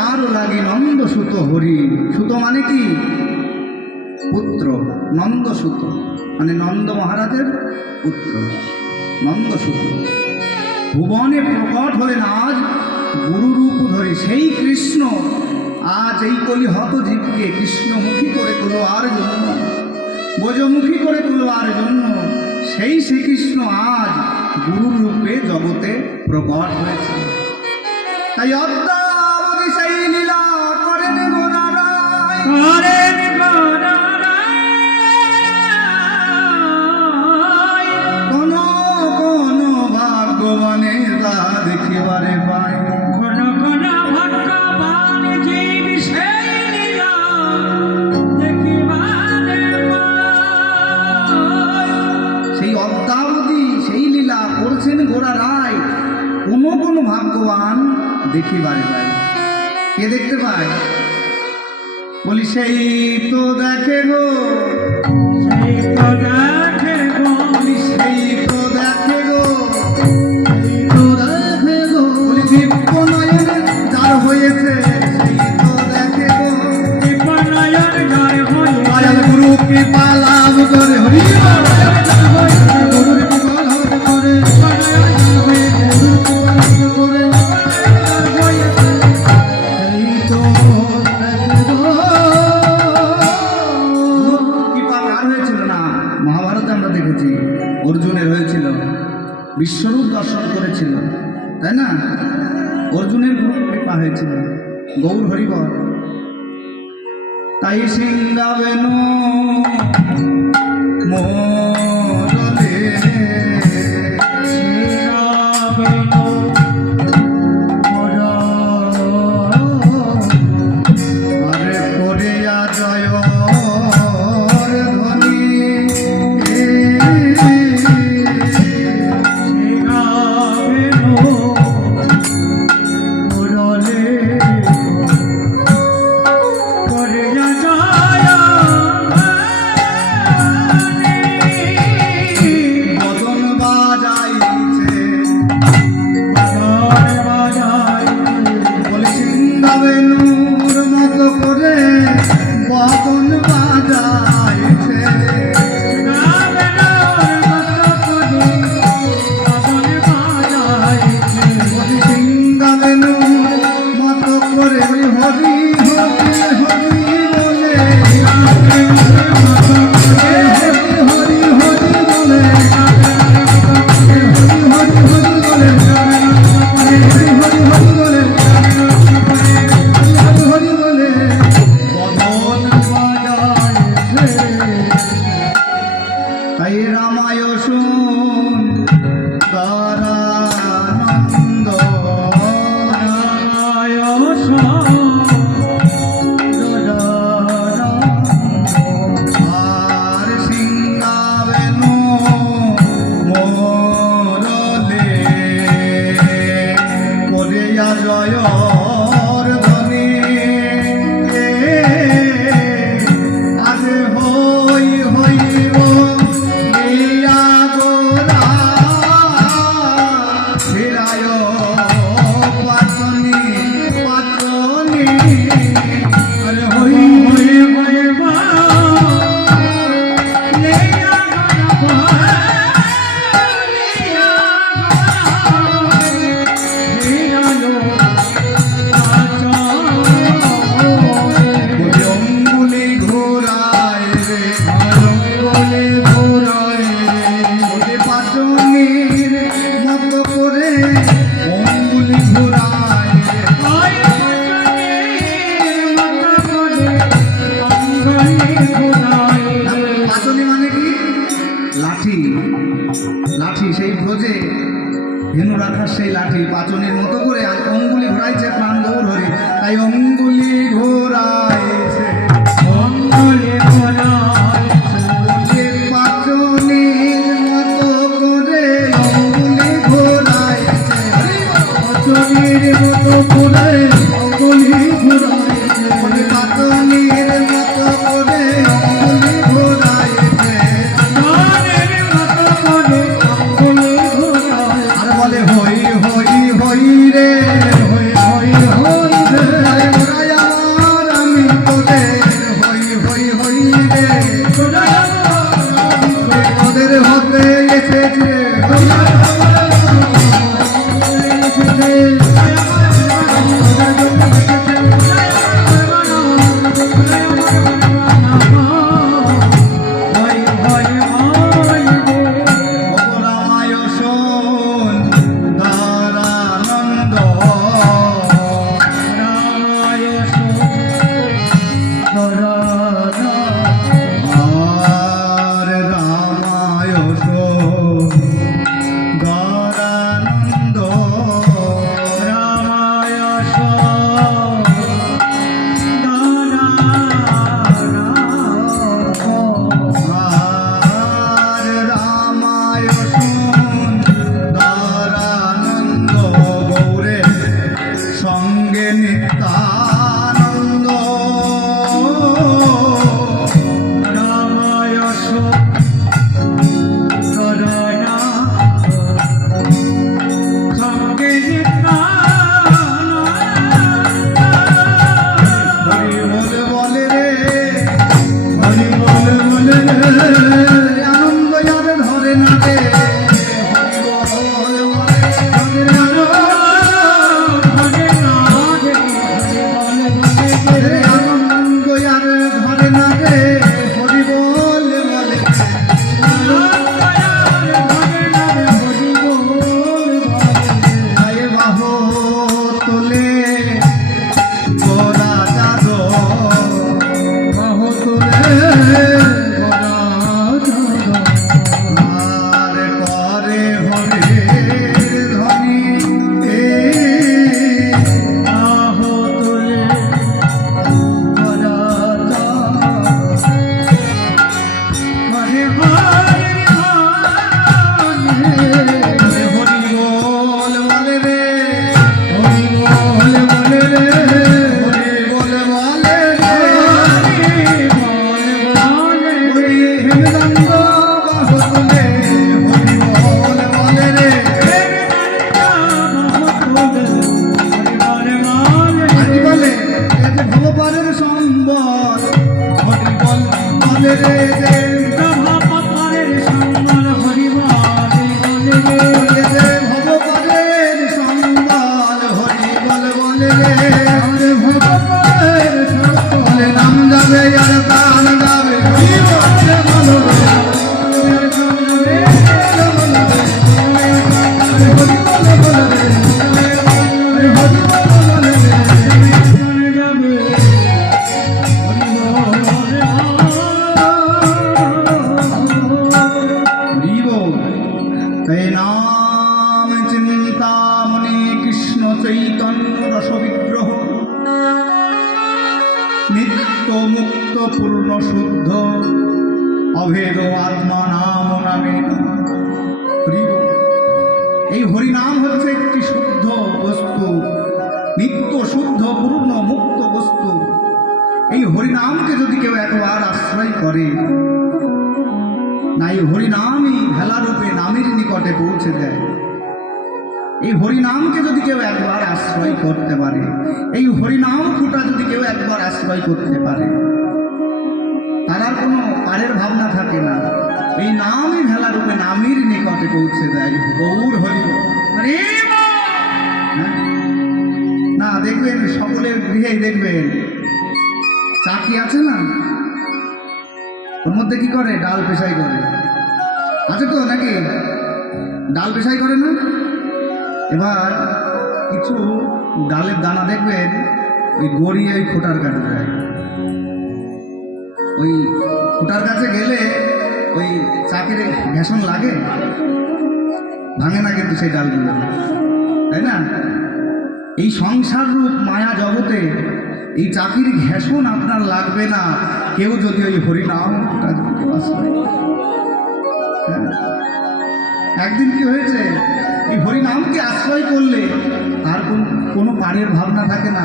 তার লাগি নন্দ সুত হরি। সুত মানে কি? পুত্র। নন্দ সুত মানে নন্দ মহারাজের পুত্র, নন্দ সুত। ভুবনে প্রকট হলেন আজ গুরুরূপ ধরে। সেই কৃষ্ণ আজ এই কলি হত জীবকে কৃষ্ণমুখী করে তোলার জন্য, ব্রজমুখী করে তোলার জন্য সেই শ্রীকৃষ্ণ আজ গুরুরূপে জগতে প্রকট হয়েছে। তাই অদ্যাবধি সেই লীলা করেন গোরারায়, করেন গোরারায়। কোন কোন ভাগ্যবানে তা দেখিবারে পায়। কোন কোন ভগবান জীব সেই লীলা দেখিবারে পায়। সেই অদ্যাবধি সেই লীলা করছেন গোরারায়, কোন কোন ভাগ্যবান দেখিবারে পায়। কে দেখতে পায়? বলি সেই তো দেখে গো, সেই তো দেখে গো, বলি সেই তো দেখে গো, সেই তো দেখে গো। বলি দিব্য নয়নে যার হয়েছে সেই তো দেখে গো। দীপনয়ন যার হয়েছে, দয়াল গুরু কৃপা লাভ করে হরি বল। গুরুর কৃপা লাভ করে, দীপনয়ন যার হয়েছে, গুরুর কৃপা লাভ করে। যার হয়েছে। এই তো দেখে গো। গুরুর কৃপা কার হয়েছিল না? মহাভারতে আমরা দেখেছি অর্জুনের হয়েছিল, বিশ্বরূপ দর্শন করেছিল, তাই না? অর্জুনের গুরুর কৃপা হয়েছিল। গৌর হরিবল। তাই সিংগাবেন মোরলে, আরে করিয়া জয় ধ্বনি। বদন বাজাইছে, বলে সিংগাবেনুর মতো করে বদন বাজাইছে। বলি সিংগাবেনুর মতো করে ওই হরি হরি হরি বলে, হরি হরি হরি বলে, হরি হরি হরি বলে, হরি হরি হরি বলে, হরি হরি বলে বদন বাজাইছে। তাই রামায় শুন তারানন্দ, আর সিংগাবেনু মোরলে করিয়া জয়র ধ্বনি। আজ হই হইব ইয়া গোরা, ফিরায় পাচনি পাচনি। আরে হই বলে অঙ্গুলি ঘোরায় রে, অঙ্গুলি ঘোরায় রে। বলে পাচনির মতো করে অঙ্গুলি ঘোরায় রে। পাচনি মানে কি? লাঠি। লাঠি সেই ভোজে ধেনু রাখার সেই লাঠি পাচনের মতো করে আজ অঙ্গুলি ঘোরাইছে প্রাণ গৌর হরি। তাই অঙ্গুলি ঘোরাইছে, অঙ্গুলি ঘোরাইছে, বলে পাচনের মতো করে অঙ্গুলি ঘোরাইছে। পাচনির মতো করে অঙ্গুলি ঘোরাইছে, বলে পাচনের মতো করে অঙ্গুলি ঘোরাইছে। গানের মতো করে অঙ্গুলি ঘোরাইছে। আর বলে হই হই হই রে, হই হই হই রে। নিত্যানন্দ রামায় করুণা সঙ্গে হরি বলে রে হরি বলে রে আনন্দ যার ধরে না রে হরি বলে আনন্দ যার ধরে না রে হরি বলে গায়ে বাহু তোলে গোরা চাদর আর করে হরির ধ্বনি হরি বলে রে হরি বলে রে হরি হেমদন্দ বাহু তোলে হরি বলে রে আজ বলে এত ভগবানের সম্বল হরি বলে রে বলে রে ভগবানের সম্বল হরি বলে রে বলে নাম যাবে আর প্রাণ যাবে হরি বলে তাই নাম চিন্তামণি কৃষ্ণ চৈতন্য রস বিগ্রহ নিত্য মুক্ত পূর্ণ শুদ্ধ অভেদ আত্মা নাম নামে এই হরিনাম হচ্ছে একটি শুদ্ধ বস্তু, নিত্য শুদ্ধ পূর্ণ মুক্ত বস্তু। এই হরিনামকে যদি কেউ একবার আশ্রয় করে না, এই হরিনামই ভেলারূপে নামের নিকটে পৌঁছে দেয়। এই হরিনামকে যদি কেউ একবার আশ্রয় করতে পারে, এই হরিনাম ফুটা যদি কেউ একবার আশ্রয় করতে পারে, তার আর কোনো পারের ভাবনা থাকে না। এই নামই ভেলারূপে নামের নিকটে পৌঁছে দেয়। গৌর হরি না, দেখবেন সকলের গৃহেই দেখবেন চাকি আছে না, ওর মধ্যে কি করে ডাল পেশাই করে, আছে তো নাকি? ডাল পেশাই করে না? এবার কিছু ডালের দানা দেখবেন ওই গড়িয়ে ওই খোটার কাছে যায়। ওই খোটার কাছে গেলে ওই চাকির ঘেঁষণ লাগে, ভাঙে না কিন্তু সেই ডালগুলো, তাই না? এই সংসার রূপ মায়া জগতে এই চাকির ঘেঁষণ আপনার লাগবে না, কেউ যদি ওই হরিনাম আশ্রয়। একদিন কি হয়েছে, এই হরিনামকে আশ্রয় করলে তার কোনো পারের ভাবনা থাকে না,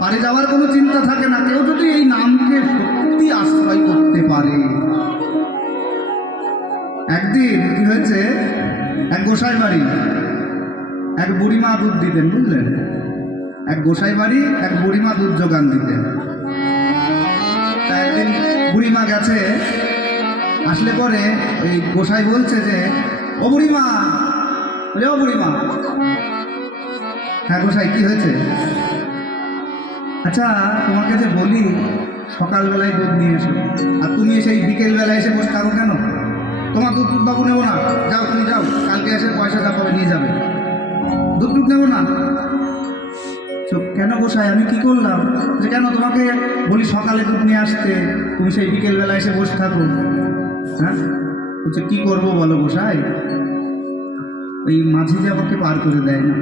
পারে যাওয়ার কোনো চিন্তা থাকে না। কেউ যদি এই নামকে সত্যি আশ্রয় করতে পারে। একদিন কি হয়েছে, এক গোসাই বাড়ি এক বুড়িমা দুধ দিতেন, বুঝলেন? এক গোসাই বাড়ি এক বুড়িমা দুধ যোগান দিতেন। তা একদিন বুড়িমা গেছে, আসলে পরে ওই গোসাই বলছে যে, ও বুড়িমা, ও বুড়িমা। হ্যাঁ গোসাই, কি হয়েছে? আচ্ছা তোমাকে যে বলি সকালবেলায় দুধ নিয়ে এসো, আর তুমি সেই বিকেলবেলায় এসে বসে থাকো কেন? তোমার দুধ বাবু নেবো না, যাও তুমি যাও, কালকে এসে পয়সা যা পাবে নিয়ে যাবে, দুধ নেবো না। কেন গোসাই, আমি কি করলাম? যে কেন তোমাকে বলি সকালে দুধ নিয়ে আসতে, তুমি সেই বিকেলবেলা এসে বসে থাকো? হ্যাঁ বলছে, কী করবো বলো গোসাই, ওই মাঝি যে আমাকে পার করে দেয় না।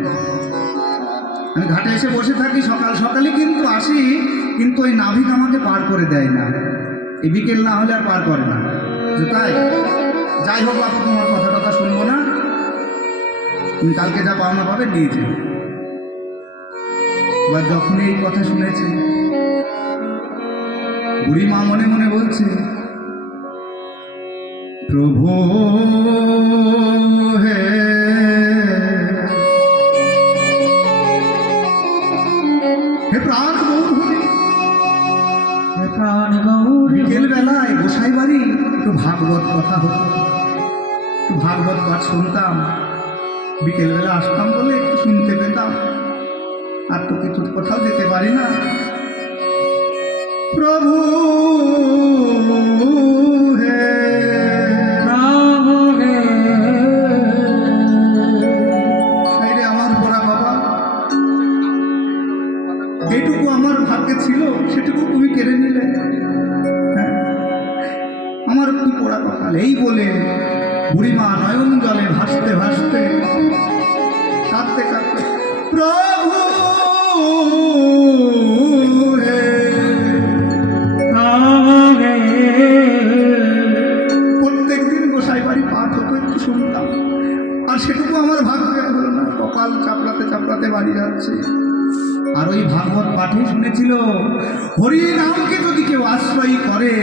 আমি ঘাটে এসে বসে থাকি, সকাল সকালই কিন্তু আসি, কিন্তু ওই নাভিক আমাকে পার করে দেয় না, এই বিকেল না হলে আর পার করে না। যে তাই, যাই হোক বাপু, তোমার কথা টথা শুনবো না, তুমি কালকে যা পাওনা পাবে নিয়ে যাবে। এবার যখন এই কথা শুনেছে, বুড়ি মা মনে মনে বলছে, প্রভু হে, হে প্রাণ গৌরী, প্রাণ গৌরী বিকেল বেলায় গোসাই বাড়ি একটু ভাগবত কথা হতো, একটু ভাগবত পাঠ শুনতাম, বিকেলবেলা আসতাম বলে একটু শুনতে পেতাম, আর তো কিছু কোথাও যেতে পারি না। প্রভু হে, রাম হে হায়রে আমার পোড়া বাবা, এইটুকু আমার ভাগ্যে ছিল, সেটুকু তুমি কেড়ে নিলে। হ্যাঁ, আমার কি পোড়া কপাল। এই বলে বুড়িমা নয়ন জলে ভাসতে ভাসতে কাঁদতে কাঁদতে, প্রভু হে, রাম হে প্রত্যেকদিন গোসাই বাড়ি পাঠ হতো, একটু শুনতাম, আর সেটুকু আমার ভাগ্যে হলো না। কপাল চাপড়াতে চাপড়াতে বাড়ি যাচ্ছে। আর ওই ভাগবত পাঠে শুনেছিল, হরি নামকে যদি কেউ আশ্রয় করে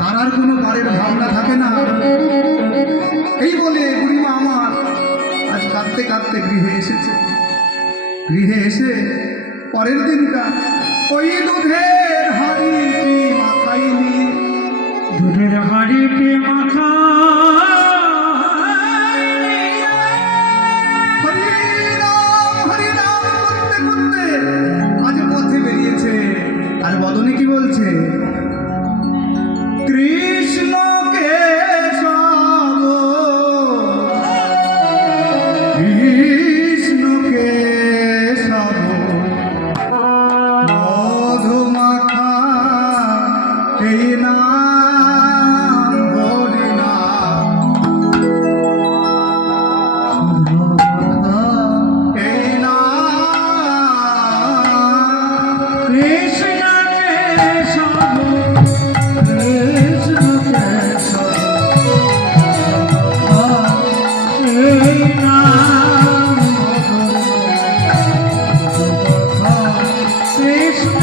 তার আর কোনো পারের ভাবনা থাকে না। এই বলে বুড়িমা আমার আজ কাঁদতে কাঁদতে গৃহে এসেছে। গৃহে এসে পরের দিনকার ওই দুধের হাঁড়িটি মাথায় নিয়ে, দুধের হাড়িতে মাথা হরি নাম করতে করতে আজ পথে বেরিয়েছে। আর বদনে কি বলছে, কৃষ্ণকে সব, কৃষ্ণকে সব মধুমাখা এই নাম হরি নাম, এই নাম কৃষ্ণকে সব কৃষ্ণকে সব এই নাম কৃষ্ণ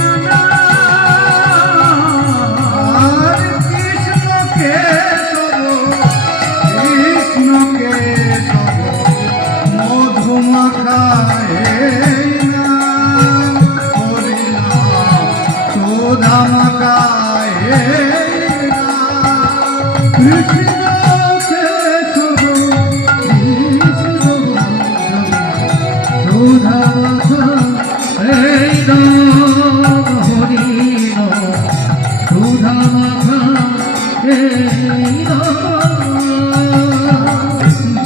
আর কৃষ্ণকে সব, কৃষ্ণকে সব মধুমাখা এই নাম হরি নাম, সুধা মাখা এই নাম, কৃষ্ণকে সব, কৃষ্ণ সুধা মাখা এই নাম হরি নাম, সুধা মাখা এই নাম।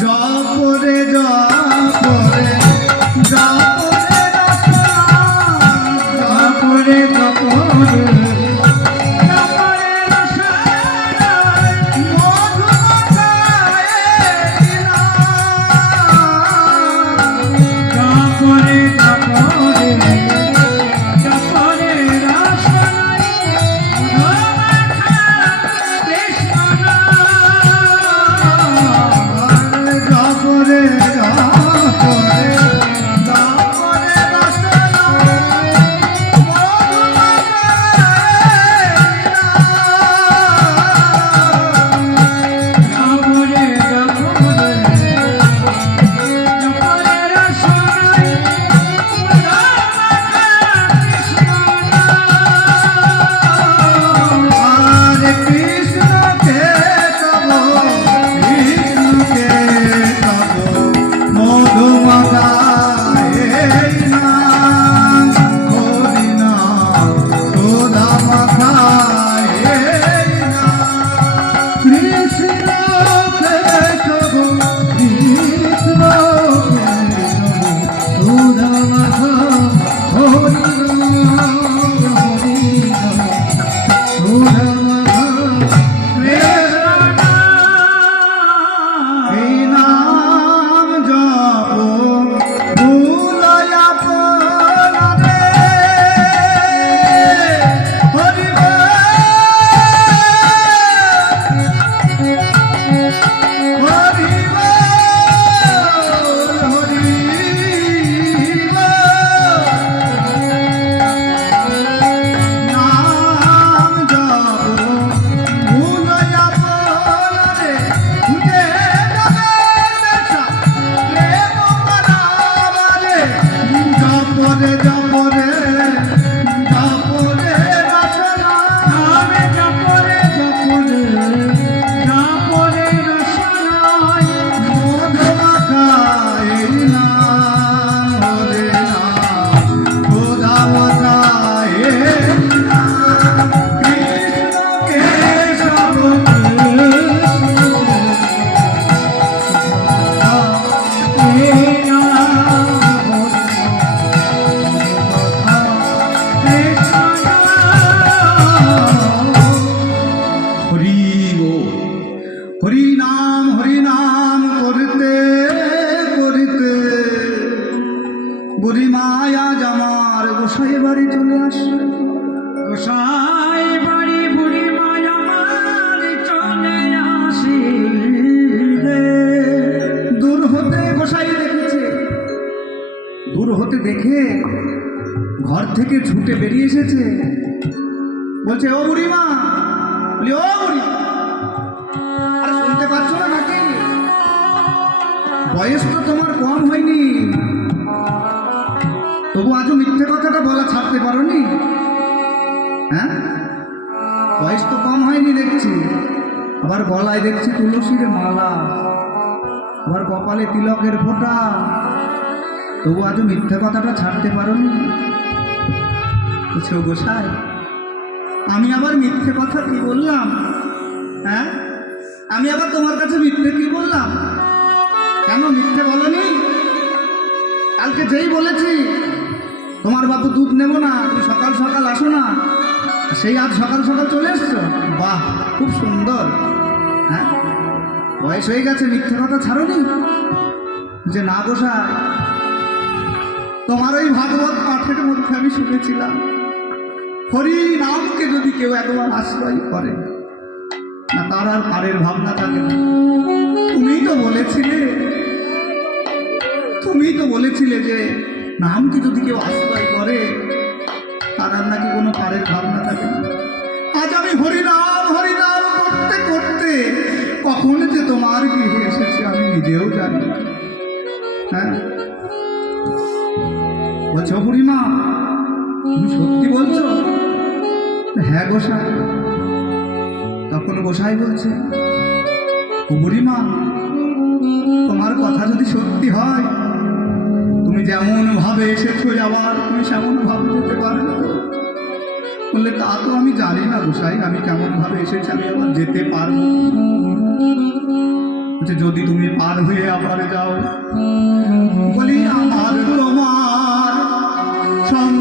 জপরে জপরে জপরে তারপরে তারপরে চলে আসলে। গোসাই বাড়ি বুড়ি মায়া আমার চলে আসিলে। দূর হতে গোসাই দেখেছে, দূর হতে দেখে ঘর থেকে ছুটে বেরিয়ে এসেছে, বলছে ও বুড়িমা, বলি ও বুড়ি, আরে শুনতে পাচ্ছ না নাকি? বয়স তো তোমার কম হয়নি, তবু আজও মিথ্যে কথাটা বলা ছাড়তে পারোনি? হ্যাঁ, বয়স তো কম হয়নি দেখছি, আবার গলায় দেখছি তুলসীর মালা, আবার কপালে তিলকের ফোঁটা, তবু আজও মিথ্যে কথাটা ছাড়তে পারোনি? বলছে ও গোসাই, আমি আবার মিথ্যে কথা কি বললাম? হ্যাঁ, আমি আবার তোমার কাছে মিথ্যে কি বললাম? কেন মিথ্যে বলনি? কালকে যেই বলেছি তোমার বাবু দুধ নেব না, তুমি সকাল সকাল আসো না, সেই আজ সকাল সকাল চলে এসছো, বাহ খুব সুন্দর। হ্যাঁ, বয়স হয়ে গেছে, মিথ্যে কথা ছাড়োনি? যে না গোসাই, তোমার ওই ভাগবত পাঠের মধ্যে আমি শুনেছিলাম, হরি নামকে যদি কেউ একবার আশ্রয় করে না, তার আর পারের ভাবনা থাকে না। তুমিই তো বলেছিলে যে নামকে যদি কেউ আশ্রয় করে তার আর নাকি কোনো পারের ভাবনা থাকে না। আজ আমি হরিনাম হরিনাম করতে করতে কখন যে তোমার গৃহে এসেছি আমি নিজেও জানি না। হ্যাঁ, বলছো বুড়িমা, তুমি সত্যি বলছো? হ্যাঁ গোসাই। তখন গোসাই বলছে, ও বুড়িমা, তোমার কথা যদি সত্যি হয়, তুমি যেমন ভাবে এসেছো আবার তুমি সেমন ভাবে যেতে পারবে তো? বললে তা তো আমি জানি না গোসাই, আমি কেমন ভাবে এসেছি, আমি আবার যেতে পারবো? বলছে যদি তুমি পার হয়ে আবার যাও, বলি আমার তোমার সঙ্গ